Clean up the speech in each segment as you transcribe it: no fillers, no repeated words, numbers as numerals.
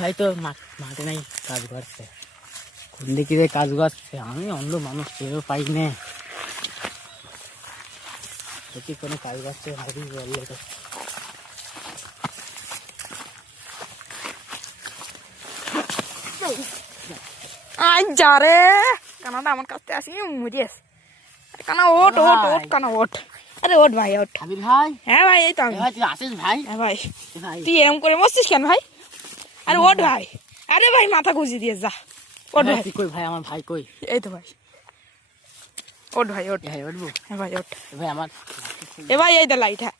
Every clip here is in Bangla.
ভাই তো মাঠে নাই, কাজ করছে। কোন দিকে যে কাজ করছে, আমি অন্য মানুষ কেউ পাই না। দেখি কোনো কাজ করছে ভাবি বললে তো। আই যা রে, কানাটা আমার কাছে আসি মরিয়াস। কানা ওঠ ওঠ ওঠ, কানা ওঠ। আরে ওঠ ভাই ওঠ। আবির ভাই, হ্যাঁ ভাই এই তো আমি। তুই আসিস ভাই? হ্যাঁ ভাই। ভাই তুই এরকম করে বসছিস কেন ভাই? আরে ওঠ ভাই। আরে ভাই মাথা গুঁজি দিয়ে যা। ওঠ ভাই। কই ভাই, আমার ভাই কই? এই তো ভাই। ওঠ ভাই ওঠ। ভাই উঠবো? হ্যাঁ ভাই ওঠ। ভাই আমার এ ভাই এই দে লাইট। হ্যাঁ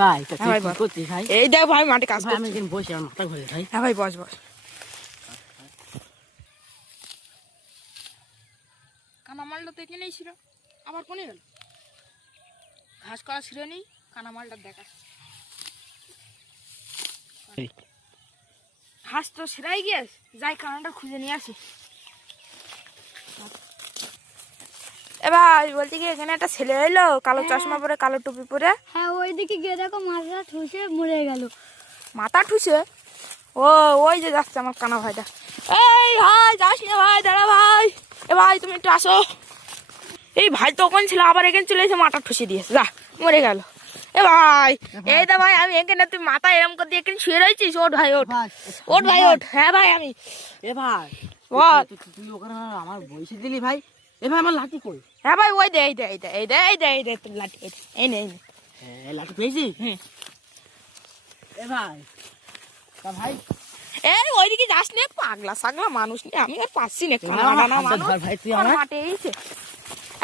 ভাই, ভাই, তুই করছিস ভাই? এই দেখ ভাই মাঠে কাজ ভাই আমি করছি। এখানে বসে, আমার মাথা ঘুরে ভাই। হ্যাঁ ভাই বস বস। কানামালটা তো এখানেই ছিল, আবার কোনে গেল? ঘাস করা ছিল নেই, কানামালটা দেখা। ঘাস তো সেরাই গিয়েস, যাই কানাটা খুঁজে নিয়ে আসি। এ ভাই বলছি কি, এখানে একটা ছেলে এলো কালো চশমা পরে, কালো টুপি পরে। হ্যাঁ ওইদিকে গিয়ে দেখো মাথা ঠুসে মরে গেল। মাথা ঠুসে? ও ওই যে যাচ্ছে আমার কানা ভাইটা। এই ভাই যাস না ভাই, দাঁড়া ভাই। এ ভাই তুমি একটু আসো। এই ভাই তখন ছিল, আবার এখানে চলে এসে মাথা ঠুসে দিয়েছে, যা মরে গেল। এ ভাই এই তো ভাই আমি এখানে, তুই মাথা এরম করে দিয়ে এখানে শুয়ে রয়েছিস। ওঠ ভাই ওঠ, ওঠ ভাই ওঠ। হ্যাঁ ভাই আমি। এ ভাই বল। তুই ওখানে আমার বসে দিলি ভাই। এ ভাই আমার লাঠি কই? হ্যাঁ ভাই ওই দে, এই দে এই দে এই দে এই দে এই দে তোর লাঠি, এই নে এই নে। লাঠি পেয়েছি? হুম। এ ভাই ভাই এই ওইদিকে যাস নে, পাগলা সাগলা মানুষ নিয়ে আমি আর পাচ্ছি না। কানা মানুষ ভাই, তুই আমার আমার মাঠে এইছে।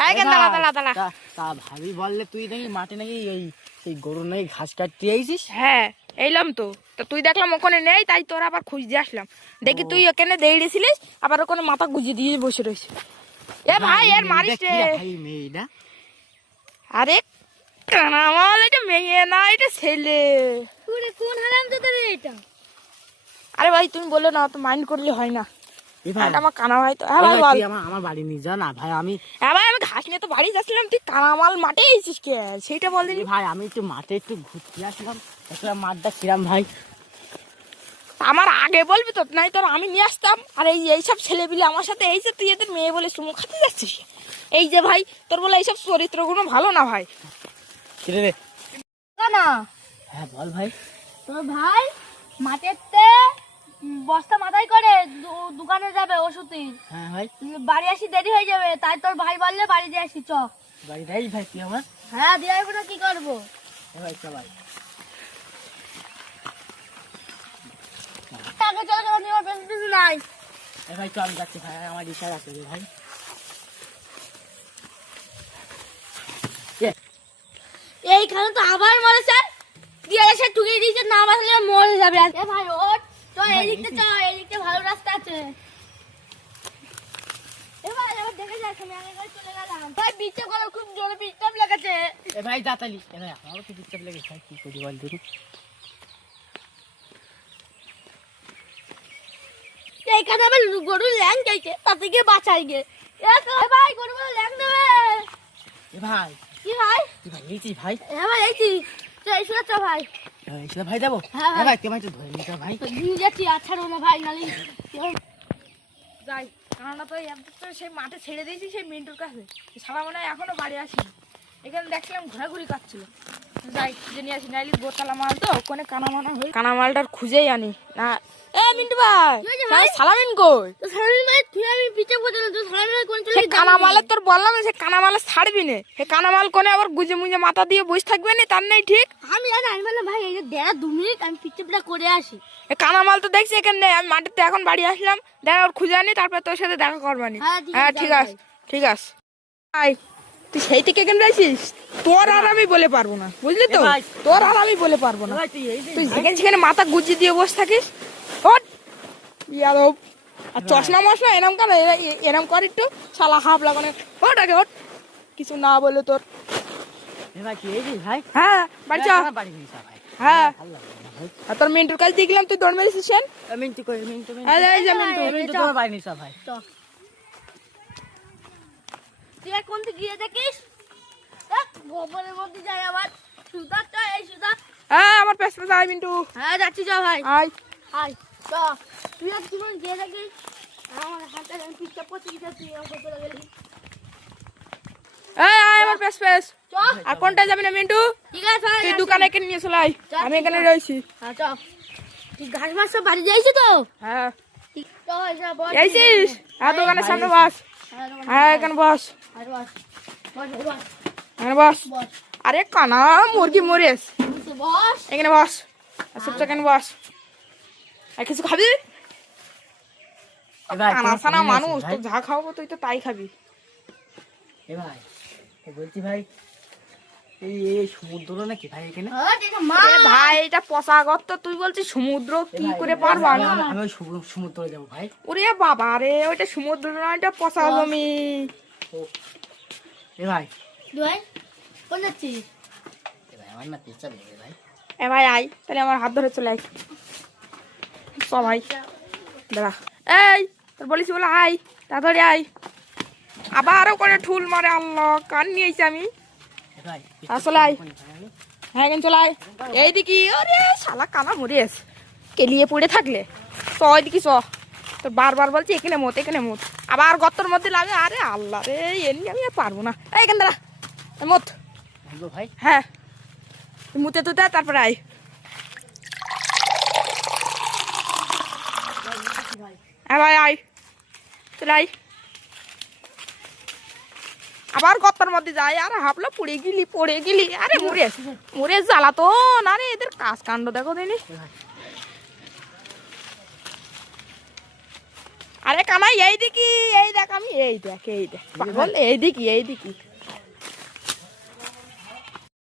এই কেন দাঁড়া দাঁড়া দাঁড়া। তা ভাবি বললে তুই নাকি মাঠে নাকি ওই সেই গরুর নাকি ঘাস কাটতে আইছিস? হ্যাঁ এইলাম তো। তা তুই দেখলাম ওখানে নেই, তাই তোর আবার খুঁজতে আসলাম। দেখি তুই ওখানে দাঁড়িয়েছিলিস, আবার ওখানে মাথা গুঁজে দিয়ে বসে রয়েছে। এ ভাই এর মারিস রে। ভাই মেয়েটা? আরে কানামাল, এটা মেয়ে না, এটা ছেলে। পুরে কোন হারাম তোদের এটা? আরে ভাই তুমি বলে না, তো মাইন্ড করলে হয় না। এ ভাই, এটা আমার কানা ভাই তো। হ্যাঁ ভাই বল। তুই আমার বাড়ি নিয়ে যা না ভাই। হ্যাঁ ভাই আমি ঘাস নিয়ে তো বাড়ি যাচ্ছিলাম, তুই কানামাল মাঠে এসেছিস কে সেইটা বল দিনি। ভাই আমি একটু মাঠে একটু ঘুরতে আসলাম, একটা মাঠটা কিরাম ভাই। আমার আগে বলবি তো, নাই তোর আমি নিয়ে আসতাম। আর এইসব ছেলেপিলে আমার সাথে এইসব, তুই এদের মেয়ে বলে চুমু খাতে যাচ্ছিস। এই যে ভাই তোর বলে এইসব চরিত্রগুলো ভালো না ভাই। কিরে রে? না হ্যাঁ বল ভাই। তোর ভাই মাঠেতে বস্তা মাথায় করে দোকানে যাবে ওষুধি। হ্যাঁ ভাই। বাড়ি আসি দেরি হয়ে যাবে, তাই তোর ভাই বললে বাড়ি দিয়ে আসি চ। বাড়ি যাই ভাই তুই আমার? হ্যাঁ দিয়ে আসবো না, কি করবো? ভাই চল ভাই। আগে চলে গেল, নিয়ে বেশি নাই। ভাই চল, আমি যাচ্ছি ভাই, আমার ইশারা আছে রে ভাই। এইখানে তো আবার মরেছে, দিয়ে এসে ঠুকিয়ে দিয়েছে, না বাঁচলে মরে যাবে। এ ভাই ওঠ, চল এদিকটা চল, এদিকটা ভালো রাস্তা আছে। এ ভাই আবার দেখে যাস, আমি আগে করে চলে গেলাম। ভাই বিচে করো, খুব জোরে বিচটাপ লেগেছে। এ ভাই যাতালি, এ ভাই আমারও তো ডিস্টার্ব লেগেছে ভাই, কি করি বল দেখি। এইখানে আবার গরু ল্যাং চাইছে, তাতে গিয়ে বাঁচাই গে। এ ভাই গরু বলে ল্যাং দেবে। এ ভাই কি ভাই? তুই ভাই এইছি ভাই? হ্যাঁ ভাই এইছি, চল এসে চ ভাই। এইছিল ভাই যাবো? হ্যাঁ ভাই তুই ভাই তো ধরে নিতে ভাই। নিয়ে যাচ্ছি, আর ছাড়বো না ভাই, নালি যাই, কারণটা তো সেই মাঠে ছেড়ে দিয়েছি সেই মিন্টুর কাছে। সারা মনে হয় এখনো বাড়ি আসিনি। এখানে দেখছিলাম ঘোরাঘুরি করছিল। যাই খুঁজে নিয়ে আসি, নাইলে বোতলা মাল তো ওখানে কানামানা হয়ে, কানামালটার খুঁজেই আনি না। এ মিন্টু ভাই, সালামিন কই? তো সারাদিন ভাই তুই আমি পিছে বসে তো সারাদিন কোন চলে সে কানামালের তোর বললাম না, সে কানামালের ছাড়বি না। সে কানামাল কোনে আবার গুজে মুজে মাথা দিয়ে বসে থাকবে না, তার নেই ঠিক। আমি জানি, আমি বললাম ভাই এই যে দেড় 2 মিনিট আমি পিছে পিটা করে আসি। এ কানামাল তো দেখছি এখানে নেই। আমি মাঠেতে এখন বাড়ি আসলাম, দেখা ওর খুঁজে আনি, তারপর তোর সাথে দেখা করবানি। হ্যাঁ ঠিক আছে ঠিক আছে। আয় তুই সেই থেকে কেন আছিস? তোর আর আমি বলে পারবো না, বুঝলি তো? তোর আর আমি বলে পারবো না। তুই যেখানে সেখানে মাথা গুজিয়ে দিয়ে বসে থাকিস। হট ইয়াদব। আর চশমা মশলা এরম কেন, এরম কর একটু শালা হাফ লাগানো। হট আগে হট, কিছু না বলে তোর। এ ভাই কি এইছি ভাই? হ্যাঁ বাড়ি চল। বাড়ি নিয়ে যা ভাই। হ্যাঁ ভালো লাগে না ভাই। আর তোর মিন্টুর কাছে দেখলাম তুই দৌড় মেরেছিস কেন? মিন্টু কই? মিন্টু এই যে মিন্টু। মিন্টু তোমার বাড়ি নিয়ে যা ভাই। তুই আর কোন দিকে গিয়ে দেখিস? গোবরের মধ্যে যাই আবার। সুদা তো এই সুদা। হ্যাঁ আমার পেছনে আয় মিন্টু। হ্যাঁ যাচ্ছি চ ভাই। আয়। হাই চ তুই আর জীবন দিয়ে থাকিস আমার হাতে পিঠটা পচে গেছে তুই আমাকে চলে গেলি এই আয় আমার পেস চ আর কোনটা যাবি না মিন্টু ঠিক আছে ভাই তুই দোকানে কিনে নিয়ে চলে আয় যা, আমি ঠিক এখানে আছে। রয়েছি হ্যাঁ চ তুই ঘাস মাছ সব বাড়ি যাইছি তো হ্যাঁ ঠিক চ এসে বস যাইছিস হ্যাঁ দোকানের সামনে বস হ্যাঁ এখানে বস আর বস বস বস এখানে বস বস আরে কানা মুরগি মরেস বস এখানে বস চুপচাপ এখানে বস আর কিছু খাবি এ ভাই কানা কোনো সানা ফোন মানুষ আসছে, তো যা খাওয়াবো তুই তো তাই খাবি এ ভাই বলছি ভাই এই সমুদ্র নাকি ভাই এখানে? হ্যাঁ এটা মা এ ভাই এটা পচা গর্ত তুই বলছিস সমুদ্র কি করে পারবো আমি আমি ওই সমুদ্রে যাবো ভাই। ওরে বাবা রে ওইটা সমুদ্র না এটা পচা জমি এ ভাই দুই কোন যাচ্ছিস আমার না পেঁচা লেগে ভাই। এ ভাই আয় তাহলে আমার হাত ধরে চলে আয় চ ভাই দাঁড়া এই তোর বলিস বলে আয় তাড়াতাড়ি আয় আবারও করে ঠুল মারে আল্লাহ কান নিয়েছি আমি এ ভাই আসলে আয় হ্যাঁ কেন চলে আয় এইদিকে আরে শালা কানা মরিস কেলিয়ে পড়ে থাকলে চ ওইদিকে চ তোর বারবার বলছি এখানে মত আবার গর্তর মধ্যে লাগে আরে আল্লাহ রে এমনি আমি আর পারবো না এই কেন দাঁড়া মত বলবো ভাই হ্যাঁ তুই মুতে তুতে তারপরে আয় হ্যাঁ ভাই আয় চলে আয় আবার গর্তর মধ্যে যায় আরে হাফলো পড়ে গেলি আরে মরে জ্বালাতন আরে এদের কাজ কাণ্ড দেখো দিনি আরে কামাই এই দেখ আমি এই দেখ পাগল এই দিকি